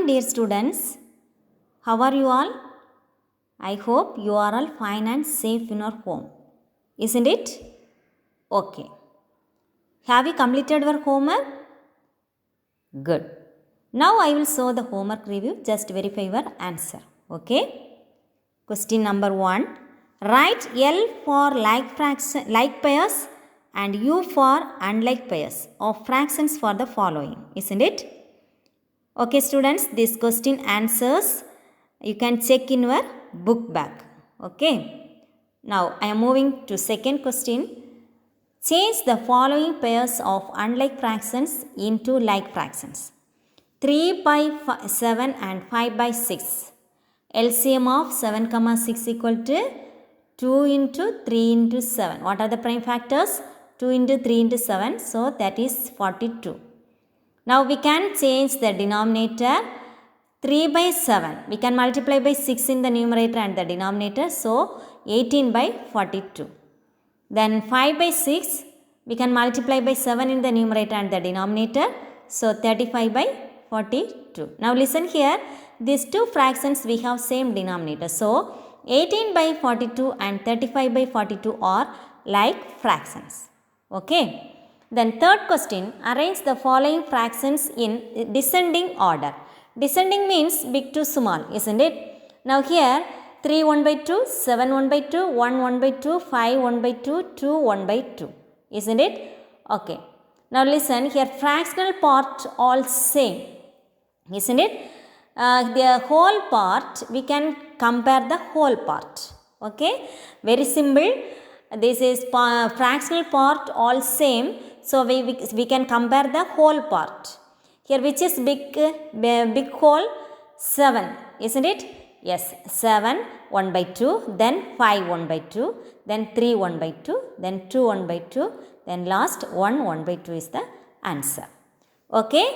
morning, dear students. How are you all? I hope you are all fine and safe in your home. Isn't it? Okay. Have you completed your homework? Good. Now I will show the homework review. Just verify your answer. Okay. Question number 1. Write L for like pairs and U for unlike pairs of fractions for the following. Isn't it? Okay, students, this question answers you can check in your book bag. Okay. Now I am moving to second question. Change the following pairs of unlike fractions into like fractions. 3 by 7 and 5 by 6. LCM of 7, 6 equal to 2 into 3 into 7. What are the prime factors? 2 into 3 into 7. So that is 42. Now we can change the denominator. 3 by 7. We can multiply by 6 in the numerator and the denominator. So 18 by 42. Then 5 by 6. We can multiply by 7 in the numerator and the denominator. So 35 by 42. Now listen here. These two fractions we have same denominator. So 18 by 42 and 35 by 42 are like fractions. Okay. Then third question, arrange the following fractions in descending order. Descending means big to small, isn't it? Now here 3 1 by 2, 7 1 by 2, 1 1 by 2, 5 1 by 2, 2 1 by 2. Isn't it? Okay. Now listen, here fractional part all same. Isn't it? The whole part, we can compare the whole part. Okay. Very simple. This is fractional part all same. So we can compare the whole part. Here which is big whole? 7. Isn't it? Yes. 7 1 by 2. Then 5 1 by 2. Then 3 1 by 2. Then 2 1 by 2. Then last 1 1 by 2 is the answer. Okay.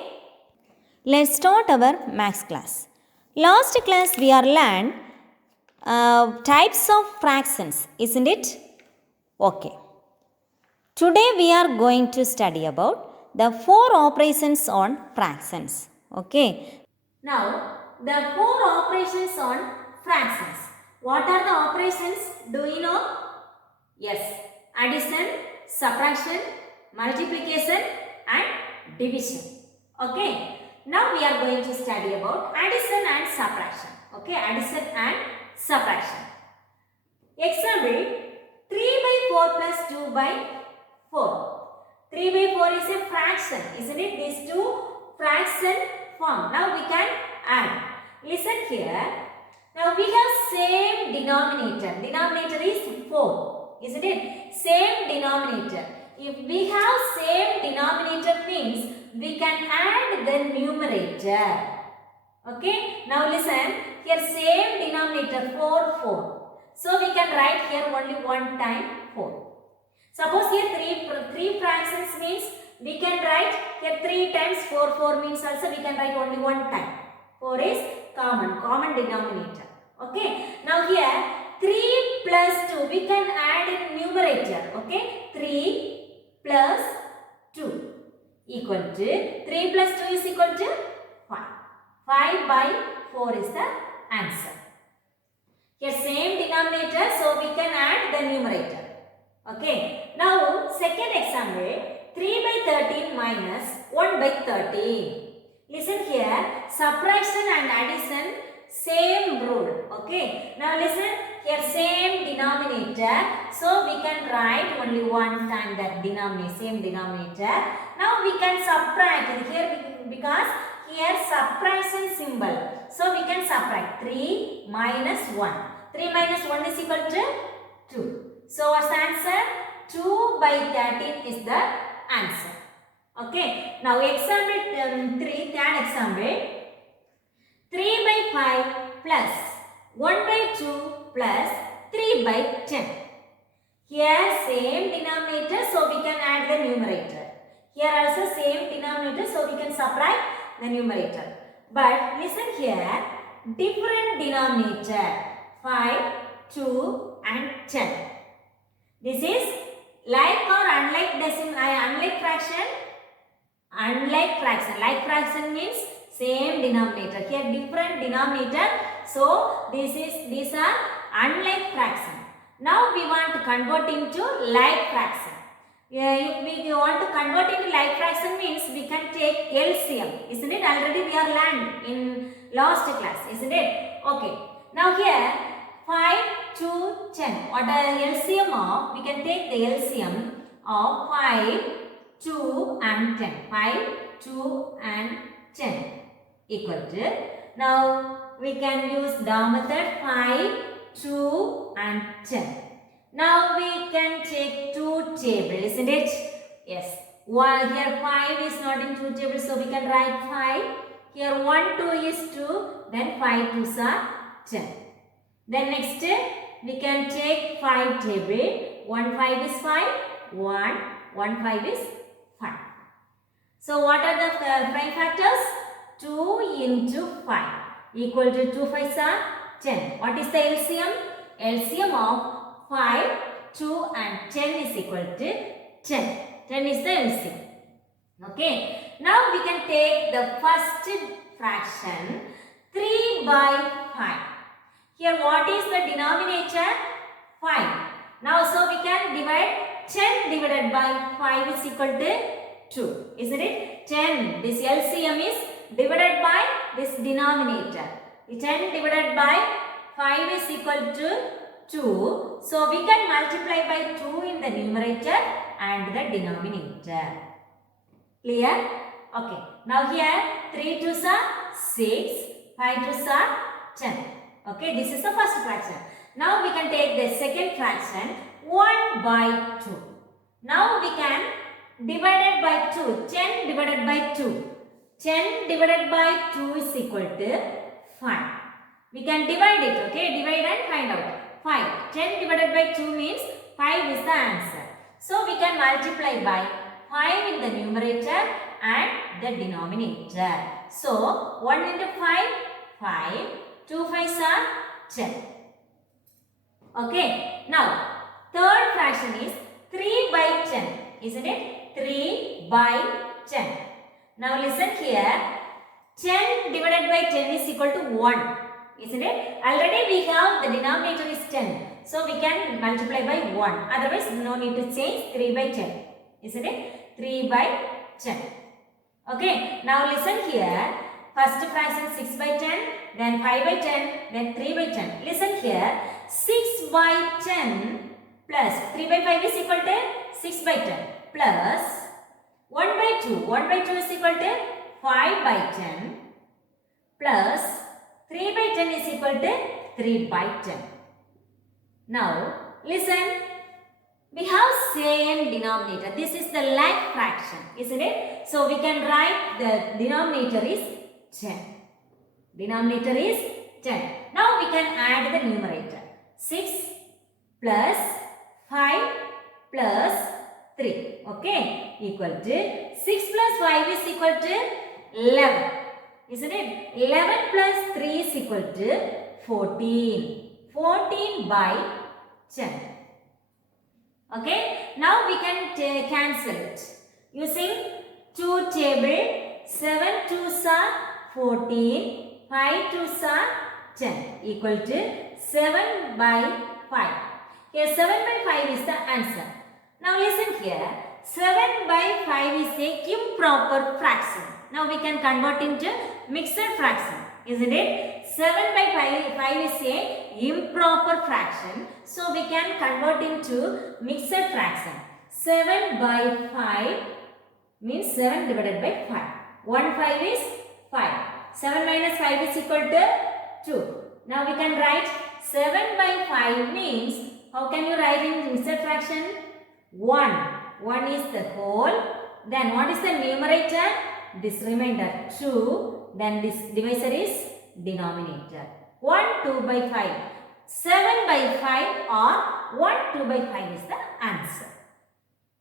Let's start our maths class. Last class we are learned types of fractions. Isn't it? Okay. Today we are going to study about the 4 operations on fractions. Okay. Now the 4 operations on fractions. What are the operations? Do you know? Yes. Addition, subtraction, multiplication and division. Okay. Now we are going to study about addition and subtraction. Okay. Addition and subtraction. Example. 3 by 4 plus 2 by 4. 3 by 4 is a fraction, isn't it? These two fraction form. Now we can add. Listen here. Now we have same denominator. Denominator is 4, isn't it? Same denominator. If we have same denominator means we can add the numerator. Okay. Now listen. Here same denominator 4, 4. So we can write here only one time 4. Suppose here 3 fractions means we can write here 3 times 4, 4 means also we can write only one time. 4 is common denominator. Okay. Now here 3 plus 2 we can add in numerator. Okay. 3 plus 2 equal to 3 plus 2 is equal to 5. 5 by 4 is the answer. Here same denominator, so we can add the numerator. Okay. Now second example, 3 by 13 minus 1 by 13. Listen here, subtraction and addition same rule. Okay. Now listen, here same denominator, so we can write only one time that denominator, same denominator. Now we can subtract here because here subtraction symbol. So we can subtract 3 minus 1. 3 minus 1 is equal to 2. So what's the answer? 2 by 13 is the answer. Okay. Now example 3, third example. 3 by 5 plus 1 by 2 plus 3 by 10. Here same denominator, so we can add the numerator. Here also same denominator, so we can subtract the numerator. But listen here, different denominator. 5, 2 and 10. This is like or unlike fraction? Unlike fraction. Like fraction means same denominator. Here different denominator. So these are unlike fraction. Now we want to convert into like fraction. If we want to convert into like fraction means we can take LCM, isn't it? Already we are learned in last class, isn't it? Okay. Now here 5 to 10. What are LCM of? We can take the LCM of 5, 2 and 10. 5, 2 and 10 equal to. Now we can use the method 5, 2 and 10. Now we can take two tables, isn't it? Yes. One here 5 is not in two tables, so we can write 5. Here 1, 2 is 2. Then 5 2s are 10. Then next we can take 5 table. 1 5 is 5. 1 5 is 5. So what are the prime factors? 2 into 5 equal to 2 5s are 10. What is the LCM? LCM of 5, 2 and 10 is equal to 10. 10 is the LCM. Okay. Now we can take the first fraction 3 by 5. Here what is the denominator? 5. Now so we can divide 10 divided by 5 is equal to 2. Isn't it? 10. This LCM is divided by this denominator. 10 divided by 5 is equal to 2. So we can multiply by 2 in the numerator and the denominator. Clear? Okay. Now here 3 2s are 6, 5 2s are 10. Okay. This is the first fraction. Now we can take the second fraction 1 by 2. Now we can divide it by 2. 10 divided by 2. 10 divided by 2 is equal to 5. We can divide it. Okay. Divide and find out. 5. 10 divided by 2 means 5 is the answer. So we can multiply by 5 in the numerator and the denominator. So 1 into 5, 5. 2 5s are 10. Okay. Now third fraction is 3 by 10. Isn't it? 3 by 10. Now listen here. 10 divided by 10 is equal to 1. Isn't it? Already we have the denominator is 10. So we can multiply by 1. Otherwise no need to change 3 by 10. Isn't it? 3 by 10. Okay. Now listen here. First fraction 6 by 10. Then 5 by 10. Then 3 by 10. Listen here. 6 by 10 plus 3 by 5 is equal to 6 by 10 plus 1 by 2. 1 by 2 is equal to 5 by 10 plus 3 by 10 is equal to 3 by 10. Now, listen. We have same denominator. This is the like fraction, isn't it? So, we can write the denominator is 10. Denominator is 10. Now, we can add the numerator. 6 plus 5 plus 3. Okay. Equal to 6 plus 5 is equal to 11. Isn't it? 11 plus 3 is equal to 14. 14 by 10. Okay. Now we can cancel it. Using 2 table. 7 2s are 14. 5 2s are 10. Equal to 7 by 5. Here 7 by 5 is the answer. Now listen here. 7 by 5 is a improper fraction. Now we can convert into mixed fraction, isn't it? 7 by 5 is a improper fraction. So we can convert into mixed fraction. 7 by 5 means 7 divided by 5. 1 5 is 5. 7 minus 5 is equal to 2. Now we can write 7 by 5 means, how can you write in mixed fraction? 1. 1 is the whole. Then what is the numerator? This remainder 2. Then this divisor is denominator. 1 2 by 5. 7 by 5 or 1 2 by 5 is the answer.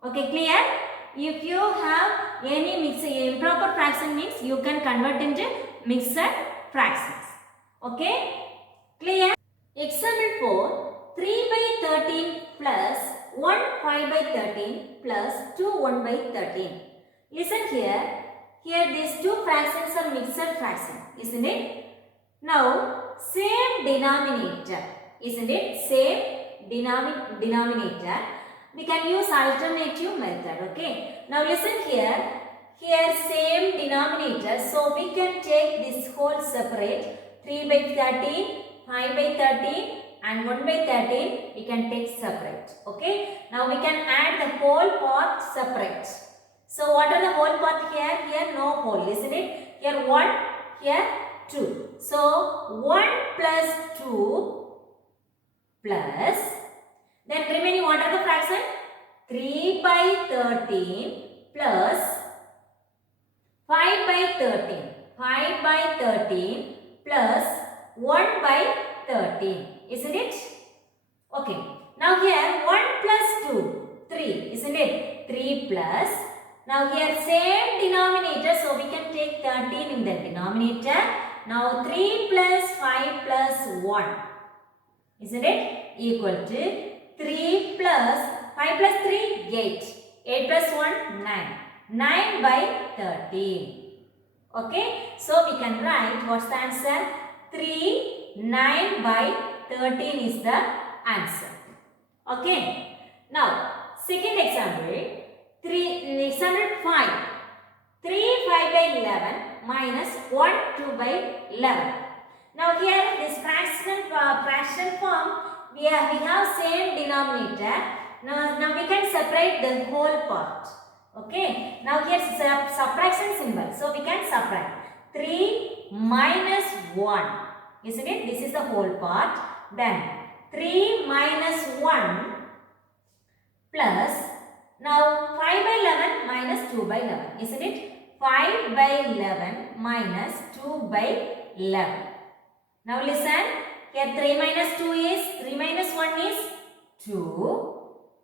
Okay, clear? If you have any improper fraction means you can convert into mixed fractions. Okay? Clear? Example 4. 3 by 13 plus 1 5 by 13 plus 2 1 by 13. Listen here. here these two fractions are mixed fraction, isn't it? Now, same denominator, isn't it? Same denominator. We can use alternative method, okay? Now listen here. Here same denominator, so we can take this whole separate. 3 by 13, 5 by 13 and 1 by 13 we can take separate, okay? Now we can add the whole part separate. So what are the whole part here? Here no whole, isn't it? Here 1, here 2. So 1 plus 2 plus, then remaining what are the fraction? 3 by 13 plus 5 by 13. 5 by 13 plus 1 by 13. Isn't it? Okay. Now here 1 plus 2. 3. Isn't it? 3 plus. Now here same denominator. So we can take 13 in the denominator. Now 3 plus 5 plus 1. Isn't it? Equal to 3 plus 5 plus 3. 8. 8 plus 1. 9. 9 by 13. Okay. So we can write what's the answer? 3. 9 by 13 is the answer. Okay. Now, second example. Example 5. 3 5 by 11 minus 1 2 by 11. Now here this fraction form we have same denominator. Now we can separate the whole part. Okay. Now here subtraction symbol. So we can subtract 3 minus 1. Isn't it? This is the whole part. Then 3 minus 1 plus, now 5 by 11 minus 2 by 11. Isn't it? 5 by 11 minus 2 by 11. Now listen. Here 3 minus 2 is, 3 minus 1 is 2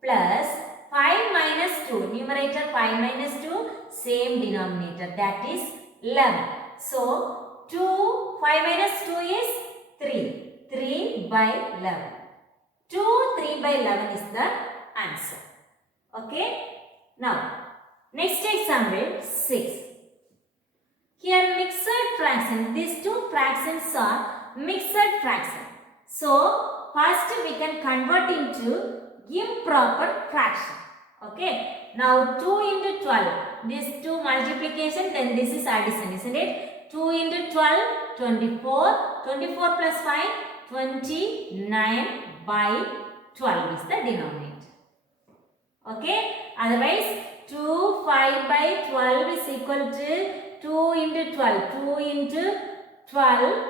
plus 5 minus 2. Numerator 5 minus 2. Same denominator. That is 11. So 2, 5 minus 2 is 3. 3 by 11. 2, 3 by 11 is the answer. Okay. Now, next example 6. Here mixed fraction. These two fractions are mixed fraction. So, first we can convert into improper fraction. Okay. Now, 2 into 12. This 2 multiplication, then this is addition, isn't it? 2 into 12, 24. 24 plus 5, 29 by 12 is the denominator. Okay. Otherwise, 2 5 by 12 is equal to 2 into 12. 2 into 12.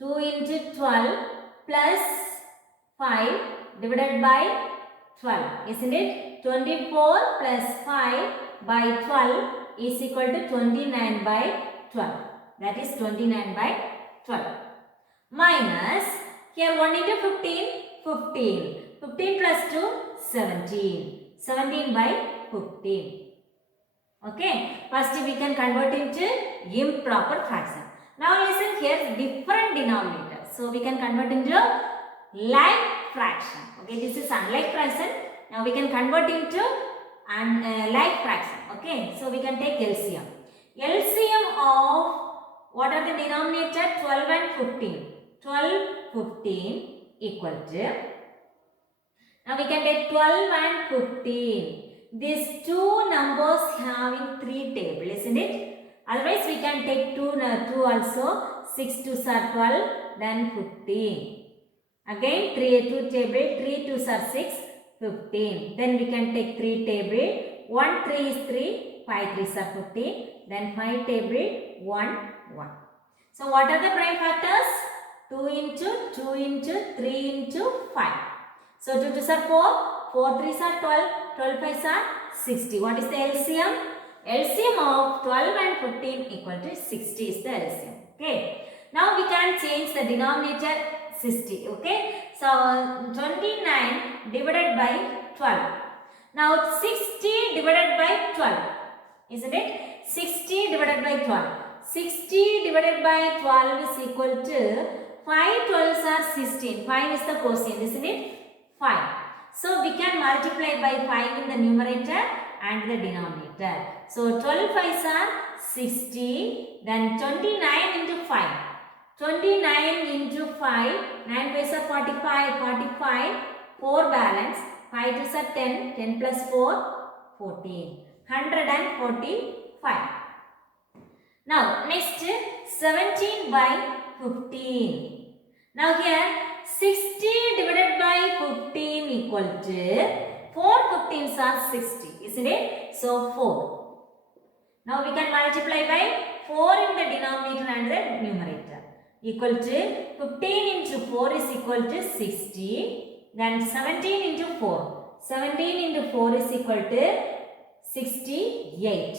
2 into 12 plus 5 divided by 12. Isn't it? 24 plus 5 by 12 is equal to 29 by 12. That is 29 by 12. Minus, here 1 into 15, 15. 15 plus 2, 17. 17 by 15. Okay. First we can convert into improper fraction. Now listen here, different denominator. So we can convert into like fraction. Okay. This is unlike fraction. Now we can convert into like fraction. Okay. So we can take LCM. LCM of what are the denominator? 12 and 15. 12, 15 equal to. Now we can take 12 and 15. These two numbers having 3 tables, isn't it? Otherwise we can take 2 also. 6 2s are 12, then 15. Again 2 table, 3 2s are 6, 15. Then we can take 3 table. 1 3 is 3, 5 3s are 15. Then 5 table, 1 1. So what are the prime factors? 2 into 2 into 3 into 5. So 2 2s are 4, 4 3s are 12, 12 5s are 60. What is the LCM? LCM of 12 and 15 equal to 60 is the LCM. Okay. Now we can change the denominator 60. Okay. So 29 divided by 12. Now 60 divided by 12. Isn't it? 60 divided by 12. 60 divided by 12 is equal to 5 12s are 16. 5 is the quotient, isn't it? 5. So we can multiply by 5 in the numerator and the denominator. So 12 5s are 60, then 29 into 5. 29 into 5, 9 5s are 45, 45, 4 balance, 5 2s are 10, 10 plus 4, 14, 145. Now next 17 by 15. Now here 60 divided by 15 equal to 4 15s are 60, isn't it? So 4. Now we can multiply by 4 in the denominator and the numerator. Equal to 15 into 4 is equal to 60. Then 17 into 4. 17 into 4 is equal to 68.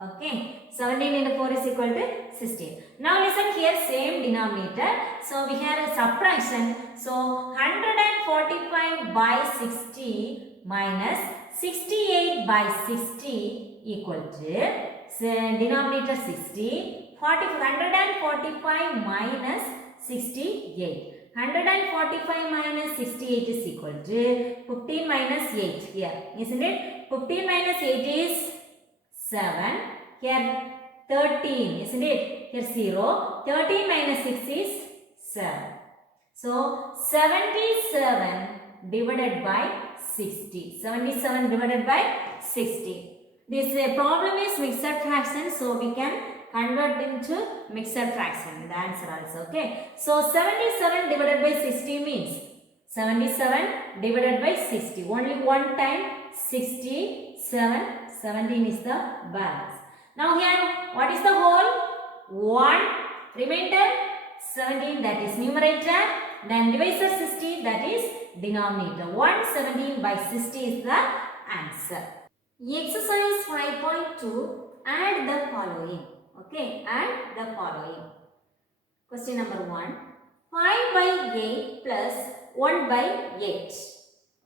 Okay. 17 into 4 is equal to 16. Now listen here, same denominator. So we have a subtraction. So 145 by 60 minus 68 by 60 equal to denominator 60. 145 minus 68. 145 minus 68 is equal to 15 minus 8 here, isn't it? 15 minus 8 is 7. Here 13, isn't it? Here 0. 13 minus 6 is 7. So 77 divided by 60. 77 divided by 60. This problem is mixed fraction, so we can convert into mixed fraction. The answer also, okay. So 77 divided by 60 means 77 divided by 60. Only one time 67, 17 is the balance. Now here, what is the whole? 1, remainder 17, that is numerator. Then divisor 60, that is denominator. 117 by 60 is the answer. Exercise 5.2, add the following. Okay, add the following. Question number 1. 5 by 8 plus 1 by 8.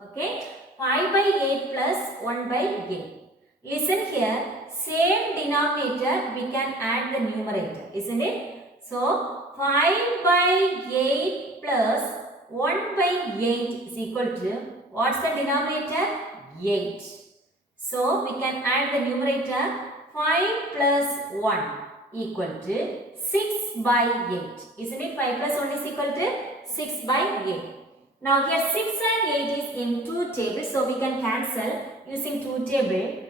Okay, 5 by 8 plus 1 by 8. Listen here, same denominator we can add the numerator, isn't it? So 5 by 8 plus 1 by 8 is equal to, what's the denominator? 8. So we can add the numerator 5 plus 1 equal to 6 by 8. Isn't it? 5 plus 1 is equal to 6 by 8. Now here 6 and 8 is in 2 tables, so we can cancel using 2 table.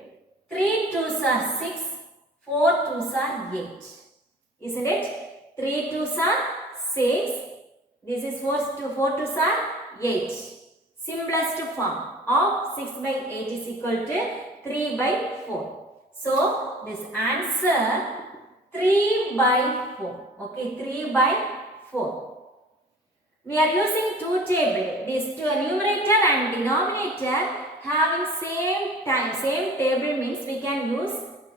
3 2s are 6, 4 2s are 8. Isn't it? 3 2s are 6. This is 4 2s are 8. Simplest form of 6 by 8 is equal to 3 by 4. So this answer 3 by 4. Okay, 3 by 4. We are using 2 table. These two, numerator and denominator having same time, same table means we can use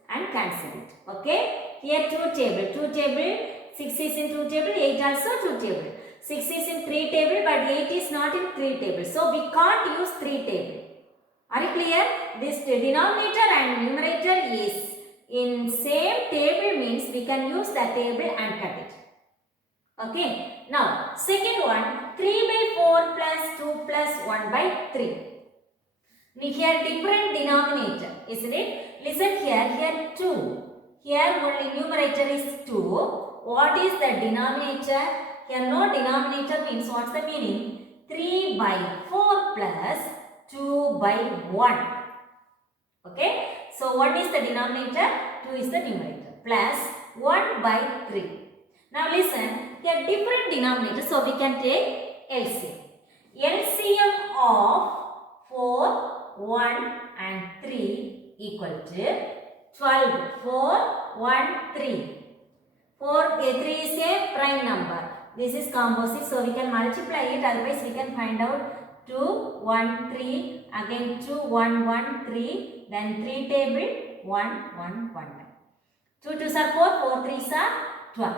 and cancel it. Okay, here 2 table. 2 table, 6 is in 2 table, 8 also 2 table. 6 is in 3 table, but 8 is not in 3 table. So we can't use 3 table. Are you clear? This denominator and numerator is in same table means we can use that table and cut it. Okay. Now, second one, 3 by 4 plus 2 plus 1 by 3. Here different denominator, isn't it? Listen here 2. Here only numerator is 2. What is the denominator? Here no denominator means what's the meaning? 3 by 4 plus 2 by 1. Okay. So 1 is the denominator, 2 is the numerator. Plus 1 by 3. Now listen, here different denominators, so we can take LCM. LCM of 4, 1 and 3 equal to 12. 4, 1, 3. 3 is a prime number. This is composite, so we can multiply it, otherwise we can find out 2, 1, 3, again 2, 1, 1, 3, then 3 table, 1, 1, 1. 2 2s are 4, 4 3s are 12.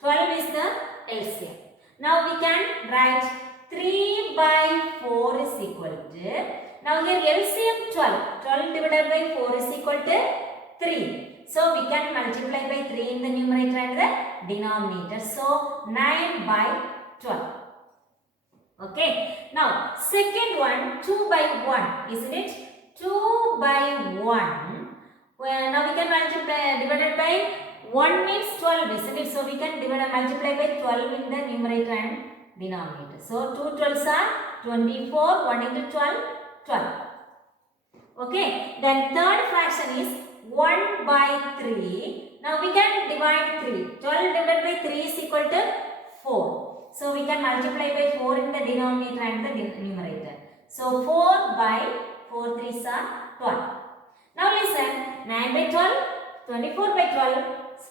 12 is the LCM. Now we can write 3 by 4 is equal to, now here LCM 12. 12 divided by 4 is equal to 3. So we can multiply by 3 in the numerator and the denominator. So 9 by 12. Okay. Now second one, 2 by 1, isn't it? 2 by 1. Well, now we can multiply, divided by 1 means 12, isn't it? So we can divide and multiply by 12 in the numerator and denominator. So 2 12s are 24, 1 into 12, 12. Okay, then third fraction is 1 by 3. Now we can divide 3. 12 divided by 3 is equal to 4. So we can multiply by 4 in the denominator and the numerator. So 4 by 4 3s are 12. Now listen, 9 by 12, 24 by 12,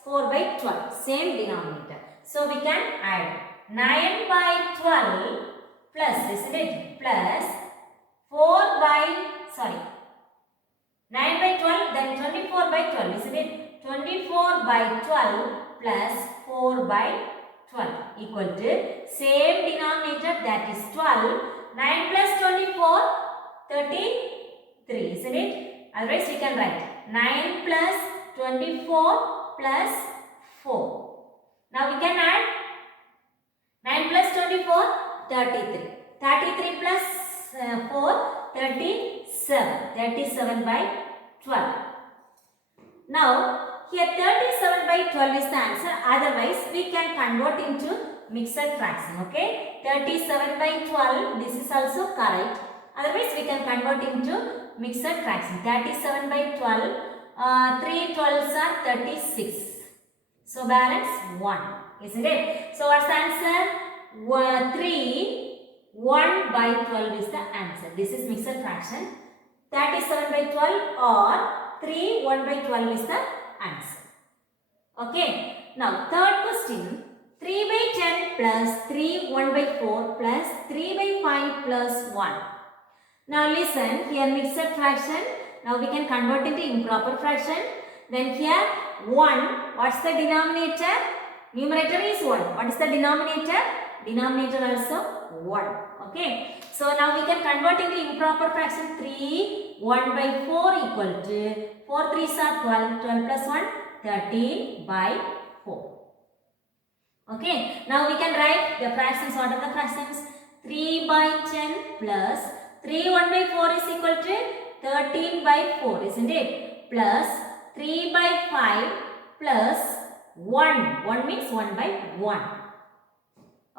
4 by 12. Same denominator. So we can add 9 by 12 plus, isn't it? Plus 4 by, 9 by 12, then 24 by 12, isn't it? 24 by 12 plus 4 by 12 equal to same denominator, that is 12. 9 plus 24, 33, isn't it? Otherwise we can write 9 plus 24 plus 4. Now we can add 9 plus 24, 33. 33 plus 4, 37. 37 by 12. Now here 37 by 12 is the answer. Otherwise we can convert into mixed fraction. Okay, 37 by 12, this is also correct. Otherwise we can convert into mixed fraction. 37 by 12, 3 12s are 36. So balance 1, isn't it? So what's the answer? 1 by 12 is the answer. This is mixed fraction. 37 by 12 or 1 by 12 is the answer. Okay. Now third question. 3 by 10 plus 1 by 4 plus 3 by 5 plus 1. Now listen, here mixed fraction. Now we can convert into improper fraction. Then here 1, what's the denominator? Numerator is 1. What is the denominator? Denominator also 1. Okay. So now we can convert into improper fraction. 3, 1 by 4 equal to 4 3s are 12. 12 plus 1, 13 by 4. Okay. Now we can write the fractions. What are the fractions? 3 by 10 plus 3 1 by 4 is equal to 13 by 4, isn't it? Plus 3 by 5 plus 1. 1 means 1 by 1.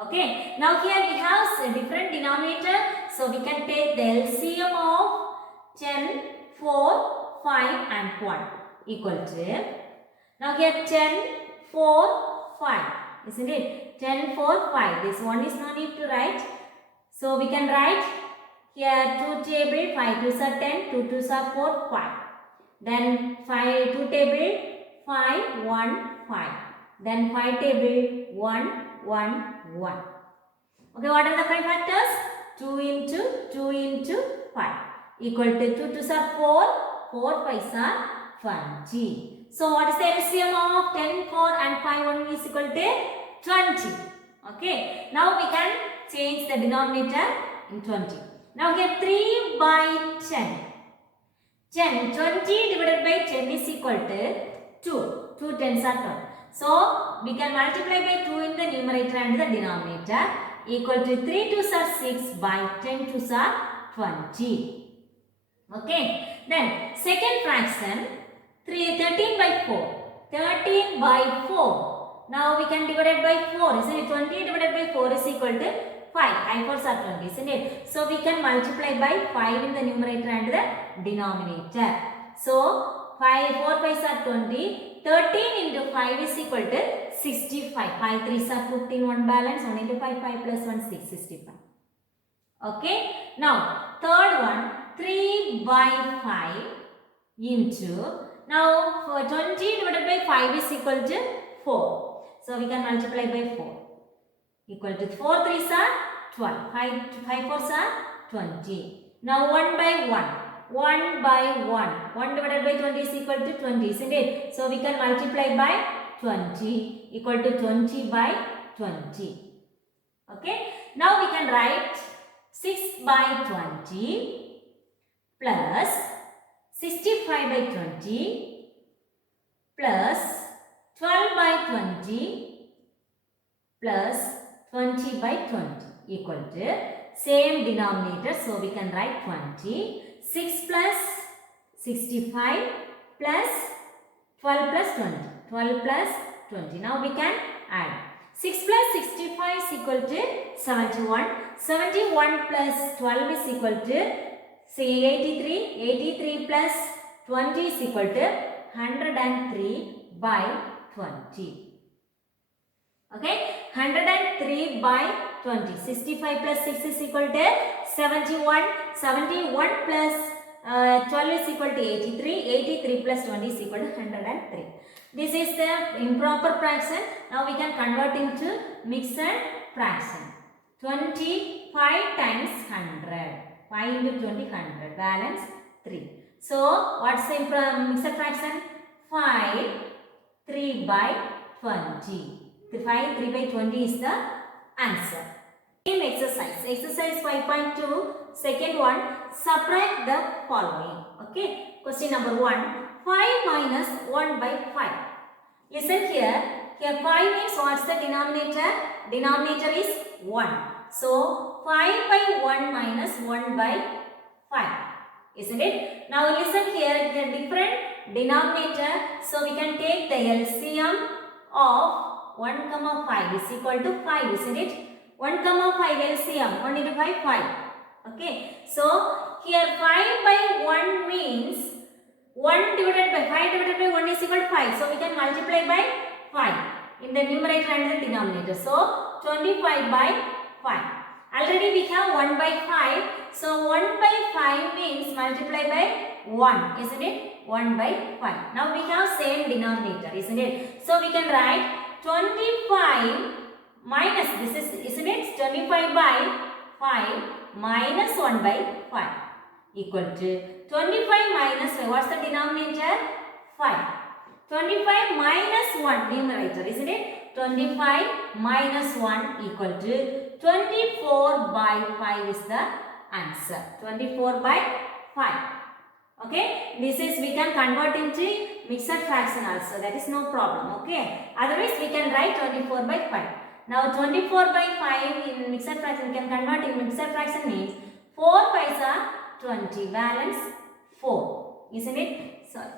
Okay. Now here we have a different denominator. So we can take the LCM of 10, 4, 5 and 1 equal to. Now here 10, 4, 5. Isn't it? 10, 4, 5. This one is no need to write. So we can write here 2 table, 5 2s are 10, 2 2s are 4, 5. Then 2 table, 5, 1, 5. Then 5 table, 1, 1, 1. Okay, what are the 5 factors? 2 into 5 equal to 2 2s are 4, 4 5s are 20. So what is the LCM of 10, 4 and 5 1 is equal to 20. Okay. Now we can change the denominator in 20. Now here 3 by 10. 20 divided by 10 is equal to 2. 2 tens are 12. So we can multiply by 2 in the numerator and the denominator equal to 3 2s are 6 by 10 2s are 20. Okay. Then second fraction 13 by 4. 13 by 4. Now we can divide it by 4. Isn't it? 20 divided by 4 is equal to 5. I 4s are 20. Isn't it? So we can multiply by 5 in the numerator and the denominator. So 4 5s are 20. 13 into 5 is equal to 65. 5 3s are 15. 1 balance. 1 into 5. 5 plus 1 6. 65. Okay. Now third one 3 by 5 into. Now for 20 divided by 5 is equal to 4. So we can multiply by 4. Equal to 4 3s are 12. 5 4s are 20. Now 1 by 1. 1 by 1. 1 divided by 20 is equal to 20, isn't it? So we can multiply by 20 equal to 20 by 20. Okay. Now we can write 6 by 20 plus 65 by 20 plus 12 by 20 plus 20 by 20 equal to same denominator. So we can write 20. 6 plus 65 plus 12 plus 20. 12 plus 20. Now we can add. 6 plus 65 is equal to 71. 71 plus 12 is equal to say 83. 83 plus 20 is equal to 103 by 20. Okay, 103 by 20. 65 plus 6 is equal to 71. 71 plus 12 is equal to 83. 83 plus 20 is equal to 103. This is the improper fraction. Now we can convert into mixed fraction. 25 times 100. 5 into 20, 100. Balance 3. So, what's the mixed fraction? 5, 3 by 20. 5, 3 by 20 is the answer. Same exercise. Exercise 5.2. Second one. Subtract the following. Okay. Question number 1. 5 minus 1 by 5. Listen here. Here 5 means what's the denominator? Denominator is 1. So, 5 by 1 minus 1 by 5. Isn't it? Now listen here. The different denominator. So, we can take the LCM of 1 comma 5 is equal to 5, isn't it? 1 comma 5 LCM, 1 into 5, 5. Okay. So, here 5 by 1 means 1 divided by 5 divided by 1 is equal to 5. So, we can multiply by 5 in the numerator and the denominator. So, 25 by 5. Already we have 1 by 5. So, 1 by 5 means multiply by 1, isn't it? 1 by 5. Now, we have same denominator, isn't it? So, we can write 25 minus, this is, isn't it? 25 by 5 minus 1 by 5 equal to 25 minus 5. What's the denominator? 5. 25 minus 1 numerator, isn't it? 25 minus 1 equal to 24 by 5 is the answer. 24 by 5. Okay, this is we can convert into mixed fraction also, that is no problem. Okay, otherwise we can write 24 by 5. Now 24 by 5 in mixed fraction we can convert in mixed fraction means 4 5s are 20, balance 4, isn't it? Sorry,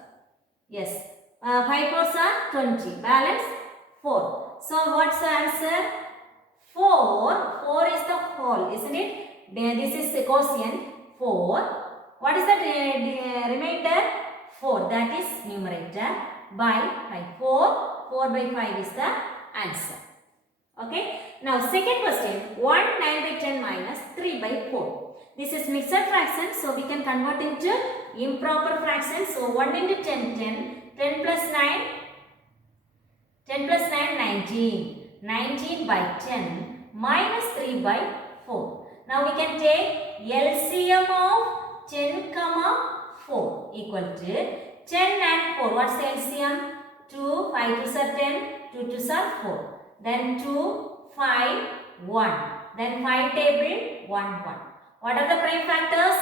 yes, 5 4s are 20, balance 4. So what's the answer? 4. 4 is the whole, isn't it? This is the quotient 4. What is the remainder? 4. That is numerator by 5. 4 by 5 is the answer. Okay. Now second question. 1 9 by 10 minus 3 by 4. This is mixed fraction. So we can convert into improper fraction. So 1 into 10, 10. 10 plus 9. 10 plus 9, 19. 19 by 10 minus 3 by 4. Now we can take LCM of 10 comma 4 equal to 10 and 4. What's the LCM? 2, 5 2s are 10, 2 2s are 4. Then 2, 5, 1. Then 5 table, 1, 1. What are the prime factors?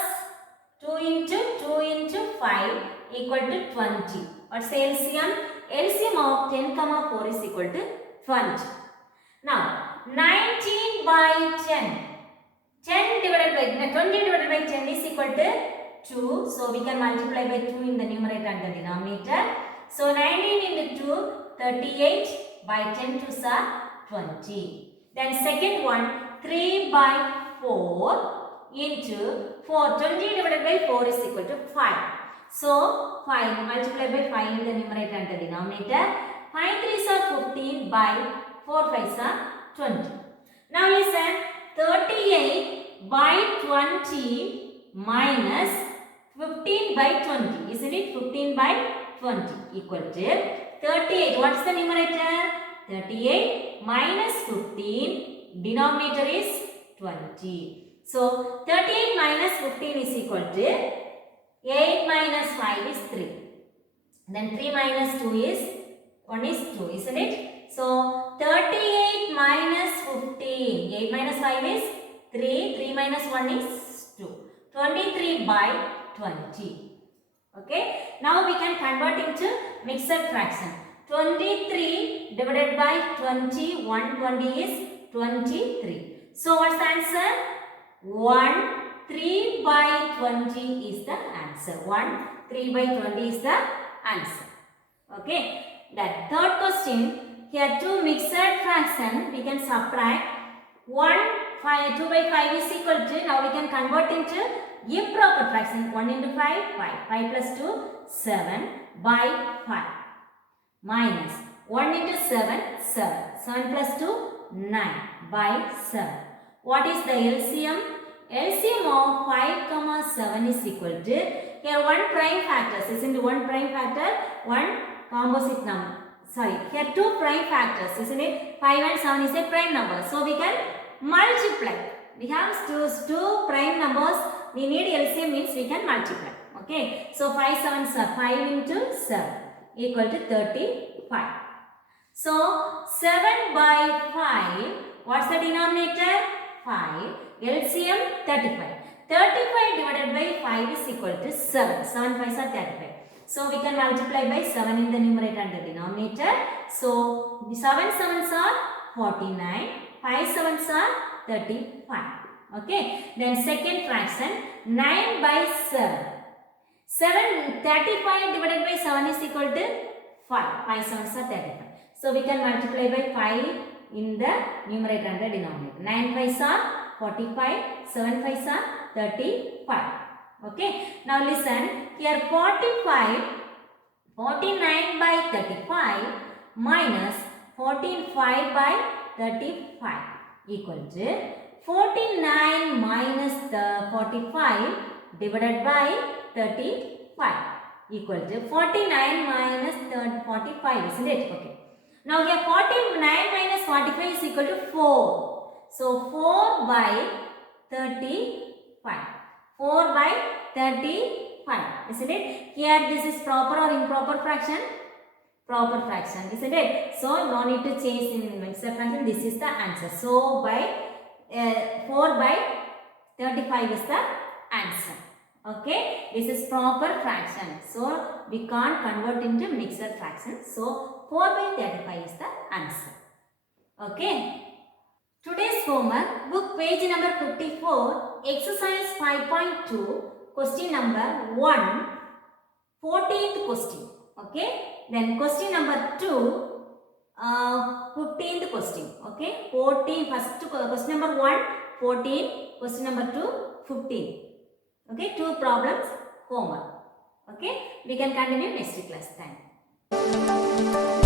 2 into 5 equal to 20. What's the LCM? LCM of 10 comma 4 is equal to 20. Now, 19 by 10. 10 divided by 20 divided by 10 is equal to 2. So, we can multiply by 2 in the numerator and the denominator. So, 19 into 2, 38 by 10 2s are 20. Then, second one, 3 by 4 into 4. 20 divided by 4 is equal to 5. So, 5 multiply by 5 in the numerator and the denominator. 5 3s are 15 by 4 5s are 20. Now, listen. 38 by 20 minus 15 by 20. Isn't it? 15 by 20 equal to 38. What's the numerator? 38 minus 15. Denominator is 20. So, 38 minus 15 is equal to 8 minus 5 is 3. Then 3 minus 2 is 1 is 2. Isn't it? So, 38 minus 15. 8 minus 5 is 3. 3 minus 1 is 2. 23 by 20. Okay. Now, we can convert into mixed fraction. 23 divided by 20. 120 is 23. So, what's the answer? 1 3 by 20 is the answer. 3 by 20 is the answer. Okay. Then third question. Here two mixed fraction we can subtract. 2 by 5 is equal to, now we can convert into improper fraction. 1 into 5, 5. 5 plus 2, 7 by 5. Minus 1 into 7, 7. 7 plus 2, 9 by 7. What is the LCM? LCM of 5 comma 7 is equal to, here one prime factors, isn't it? One prime factor, one composite number. Sorry, here two prime factors, isn't it? 5 and 7 is a prime number. So we can multiply. We have two prime numbers. We need LCM means we can multiply. Okay. So 5 7s are 5 into 7 equal to 35. So 7 by 5. What's the denominator? 5. LCM 35. 35 divided by 5 is equal to 7. 7 5s are 35. So we can multiply by 7 in the numerator and the denominator. So 7 7s are 49. 5 7s are 35. Okay. Then second fraction, 9 by 7. 35 divided by 7 is equal to 5. 5 7s are 35. So we can multiply by 5 in the numerator and the denominator. 9 5s are 45. 7 5s are 35. Okay. Now listen. Here 45, 49 by 35 minus 14 5 by 35 equal to 49 minus the 45 divided by 35 equal to 49 minus 45, isn't it? Okay. Now here 49 minus 45 is equal to 4. So 4 by 35. 4 by 35, isn't it? Here this is proper or improper fraction? Proper fraction, isn't it? So no need to change in mixed fraction. This is the answer. So by 4 by 35 is the answer. Okay, this is proper fraction. So we can't convert into mixed fraction. So 4 by 35 is the answer. Okay. Today's homework, book page number 54, exercise 5.2, question number 1, 14th question. Okay. Then question number 2, 15th question. Okay. 14, first question number 1, 14, question number 2, 15. Okay. 2 problems, homework. Okay. We can continue next class. Thank you.